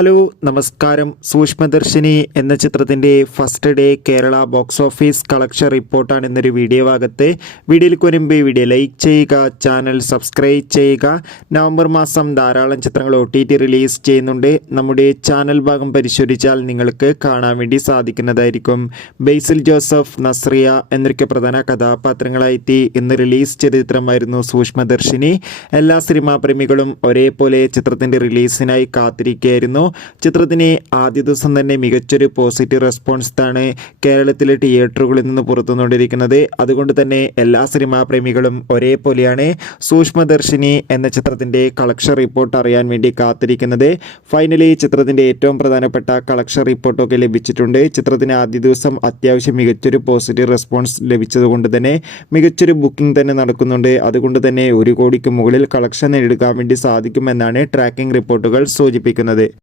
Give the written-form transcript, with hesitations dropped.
Hello നമസ്കാരം. സൂക്ഷ്മദർശിനി എന്ന ചിത്രത്തിൻ്റെ first day Kerala box office collection റിപ്പോർട്ടാണ് ഇന്നൊരു വീഡിയോ ഭാഗത്ത്. വീഡിയോയിലേക്ക് വരുമ്പോൾ ഈ വീഡിയോ ലൈക്ക് ചെയ്യുക, ചാനൽ സബ്സ്ക്രൈബ് ചെയ്യുക. നവംബർ മാസം ധാരാളം ചിത്രങ്ങൾ OTT റിലീസ് ചെയ്യുന്നുണ്ട്. നമ്മുടെ ചാനൽ ഭാഗം പരിശോധിച്ചാൽ നിങ്ങൾക്ക് കാണാൻ വേണ്ടി സാധിക്കുന്നതായിരിക്കും. ബേസിൽ ജോസഫ്, നസ്രിയ എന്നൊക്കെ പ്രധാന കഥാപാത്രങ്ങളായിട്ട് ഇന്ന് റിലീസ് ചെയ്ത ചിത്രമായിരുന്നു സൂക്ഷ്മദർശിനി. എല്ലാ സിനിമാ പ്രേമികളും ഒരേപോലെ ചിത്രത്തിൻ്റെ റിലീസിനായി കാത്തിരിക്കുകയായിരുന്നു. ചിത്രത്തിന് ആദ്യ ദിവസം തന്നെ മികച്ചൊരു പോസിറ്റീവ് റെസ്പോൺസ് ആണ് കേരളത്തിലെ തിയേറ്ററുകളിൽ നിന്ന് പുറത്തുകൊണ്ടിരിക്കുന്നത്. അതുകൊണ്ട് തന്നെ എല്ലാ സിനിമാ പ്രേമികളും ഒരേപോലെയാണ് സൂക്ഷ്മദർശിനി എന്ന ചിത്രത്തിൻ്റെ കളക്ഷൻ റിപ്പോർട്ട് അറിയാൻ വേണ്ടി കാത്തിരിക്കുന്നത്. ഫൈനലി ചിത്രത്തിൻ്റെ ഏറ്റവും പ്രധാനപ്പെട്ട കളക്ഷൻ റിപ്പോർട്ടൊക്കെ ലഭിച്ചിട്ടുണ്ട്. ചിത്രത്തിന് ആദ്യ ദിവസം അത്യാവശ്യം മികച്ചൊരു പോസിറ്റീവ് റെസ്പോൺസ് ലഭിച്ചതുകൊണ്ട് തന്നെ മികച്ചൊരു ബുക്കിംഗ് തന്നെ നടക്കുന്നുണ്ട്. അതുകൊണ്ട് തന്നെ 1 കോടിക്ക് മുകളിൽ കളക്ഷൻ നേടിയെടുക്കാൻ വേണ്ടി സാധിക്കുമെന്നാണ് ട്രാക്കിംഗ് റിപ്പോർട്ടുകൾ സൂചിപ്പിക്കുന്നത്.